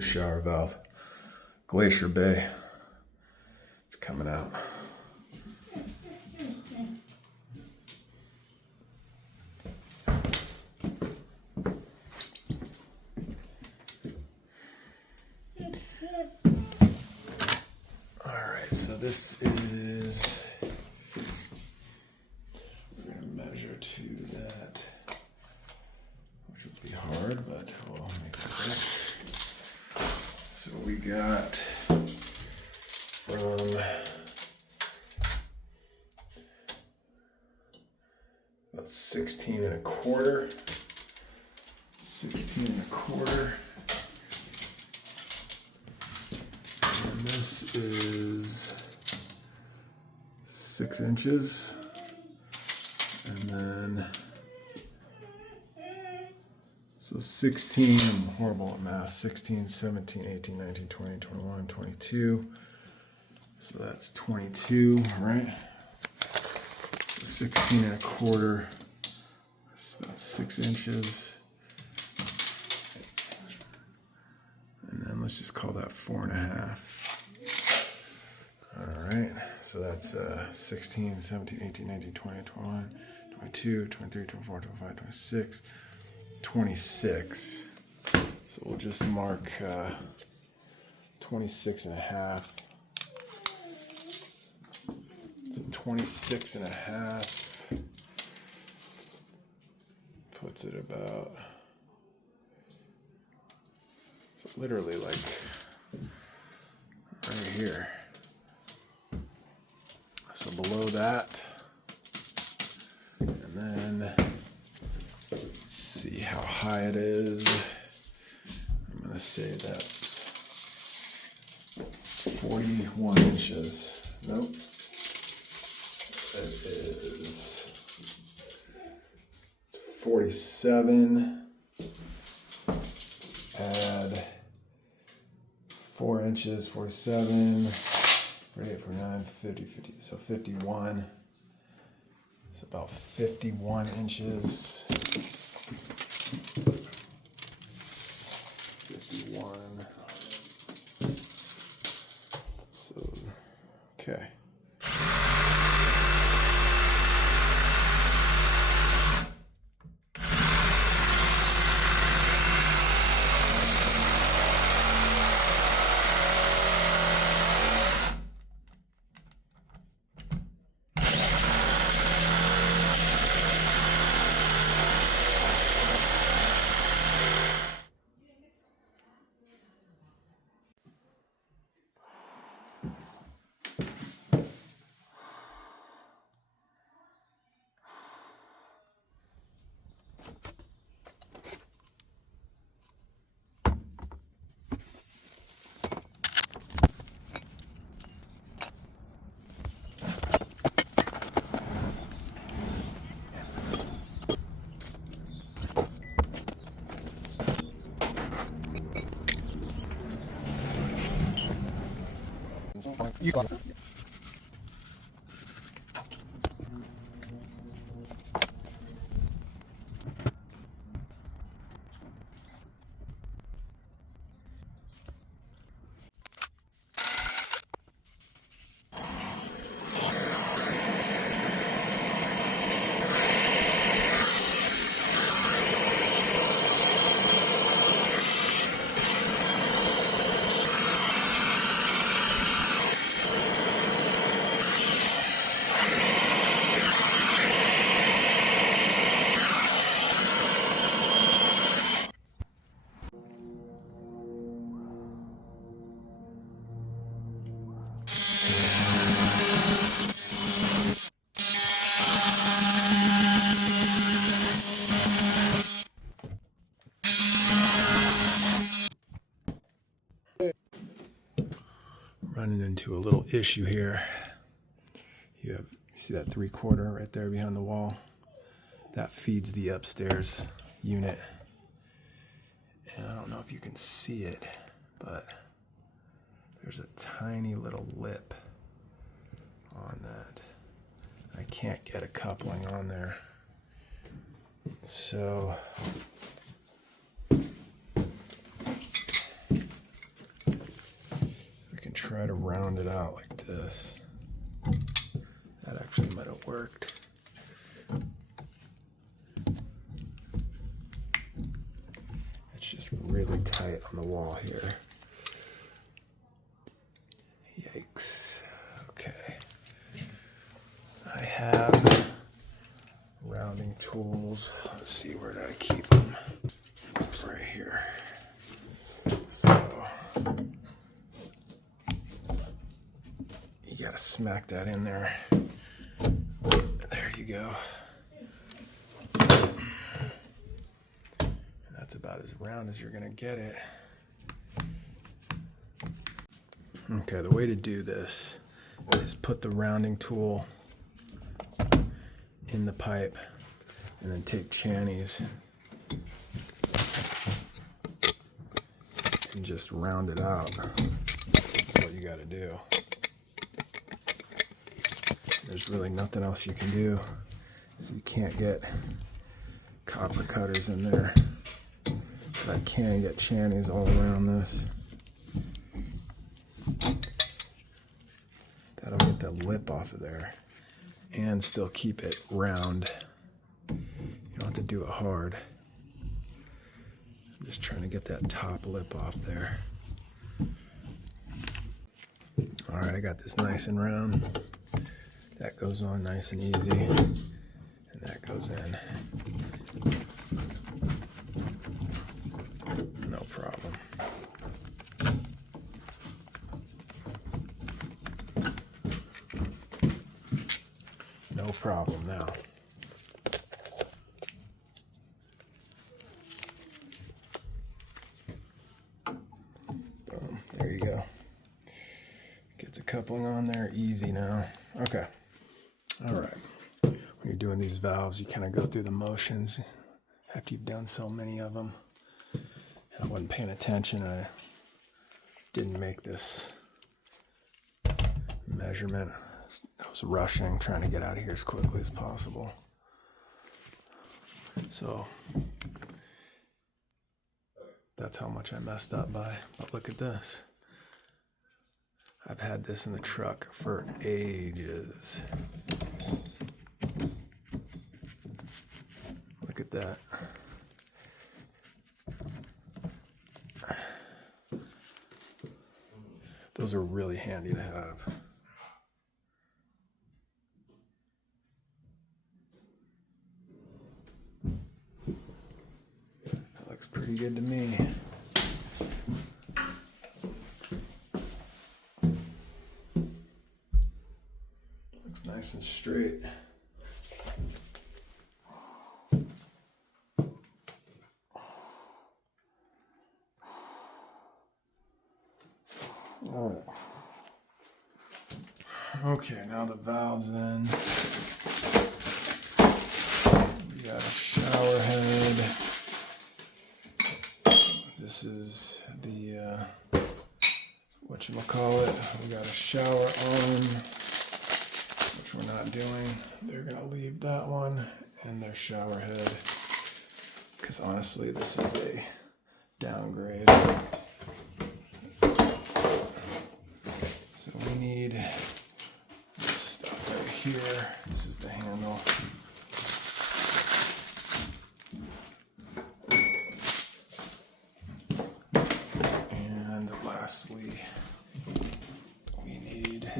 new shower valve. Glacier Bay. It's coming out. Alright, so this is, we're going to measure to that, which would be hard, but we'll make it work. So we got from about 16 and a quarter. 16 and a quarter. And this is 6 inches. And then, so 16, I'm horrible at math, 16, 17, 18, 19, 20, 21, 22. So that's 22, right? So 16 and a quarter, that's about 6 inches. And then let's just call that 4.5. All right, so that's 16, 17, 18, 19, 20, 21, 22, 23, 24, 25, 26, 26. So we'll just mark 26 and a half. So 26 and a half puts it about, so literally like right here. So below that, and then let's see how high it is. I'm gonna say that's 41 inches. Nope. It is 47. Add 4 inches, 47, 48, 49, 50, 50, so 51. It's about 51 inches. 51. So, okay. You got it. Running into a little issue here. You see that 3/4 right there behind the wall? That feeds the upstairs unit. And I don't know if you can see it, but there's a tiny little lip on that. I can't get a coupling on there. So round it out like this. That actually might have worked. It's just really tight on the wall here. Yikes. Okay. I have rounding tools. Let's see, where did I keep them? Right here. So you gotta smack that in there. There you go. That's about as round as you're gonna get it. Okay, the way to do this is put the rounding tool in the pipe and then take Channy's and just round it out. That's what you got to do. There's really nothing else you can do, so you can't get copper cutters in there. But I can get Channy's all around this. That'll get the lip off of there and still keep it round. You don't have to do it hard. I'm just trying to get that top lip off there. All right, I got this nice and round. That goes on nice and easy, and that goes in. No problem. No problem now. Boom, there you go. Gets a coupling on there, easy now. Okay, all right. When you're doing these valves, you kind of go through the motions after you've done so many of them. And I wasn't paying attention, and I didn't make this measurement. I was rushing, trying to get out of here as quickly as possible. So that's how much I messed up by. But look at this. I've had this in the truck for ages. Look at that. Those are really handy to have. Looks pretty good to me. Looks nice and straight. All right. Okay, now the valves then. We got a shower head. This is the, whatchamacallit. We got a shower arm, which we're not doing. They're gonna leave that one and their shower head. Because honestly, this is a downgrade. So we need this stuff right here. This is the handle. And lastly, we need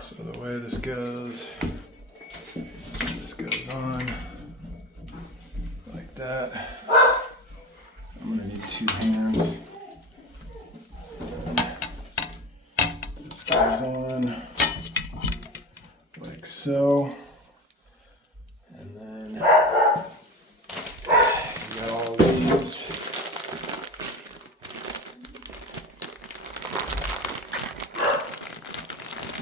so the way this goes on like that. I'm gonna need two hands. This goes on like so. And then you got all these.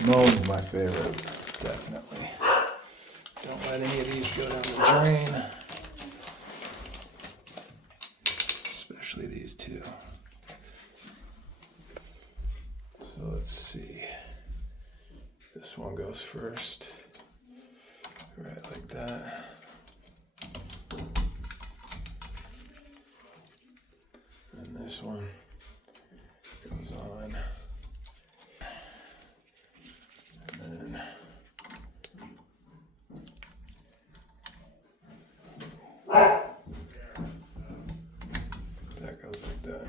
Mold's my favorite, definitely. Don't let any of these go down the drain. Especially these two. So let's see. This one goes first. Right like that. And this one goes on. And then that goes like that.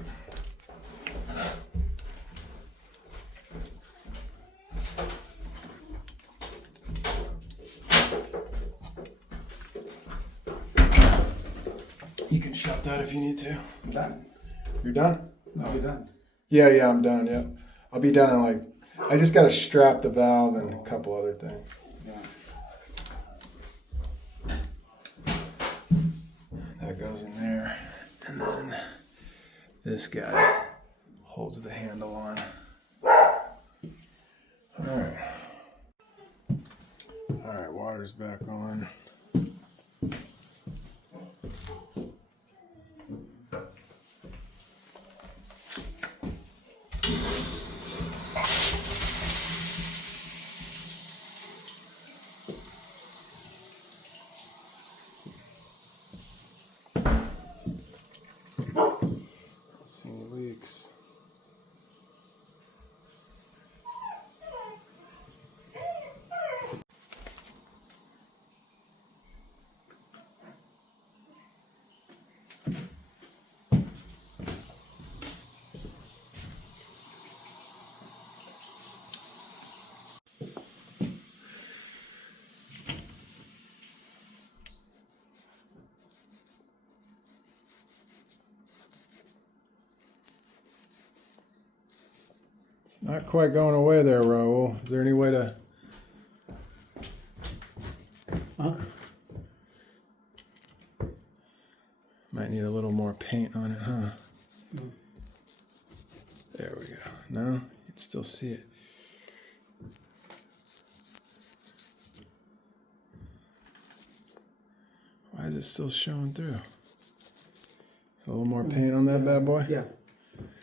You can shut that if you need to. I'm done. You're done? No, you're done. Yeah, I'm done, yep. I'll be done in like, I just gotta strap the valve and a couple other things. Yeah. That goes in there. And then this guy holds the handle on. All right, water's back on. See any leaks. Not quite going away there, Raul. Is there any way to... Might need a little more paint on it, huh? No. There we go. No? You can still see it. Why is it still showing through? A little more paint on that bad boy? Yeah.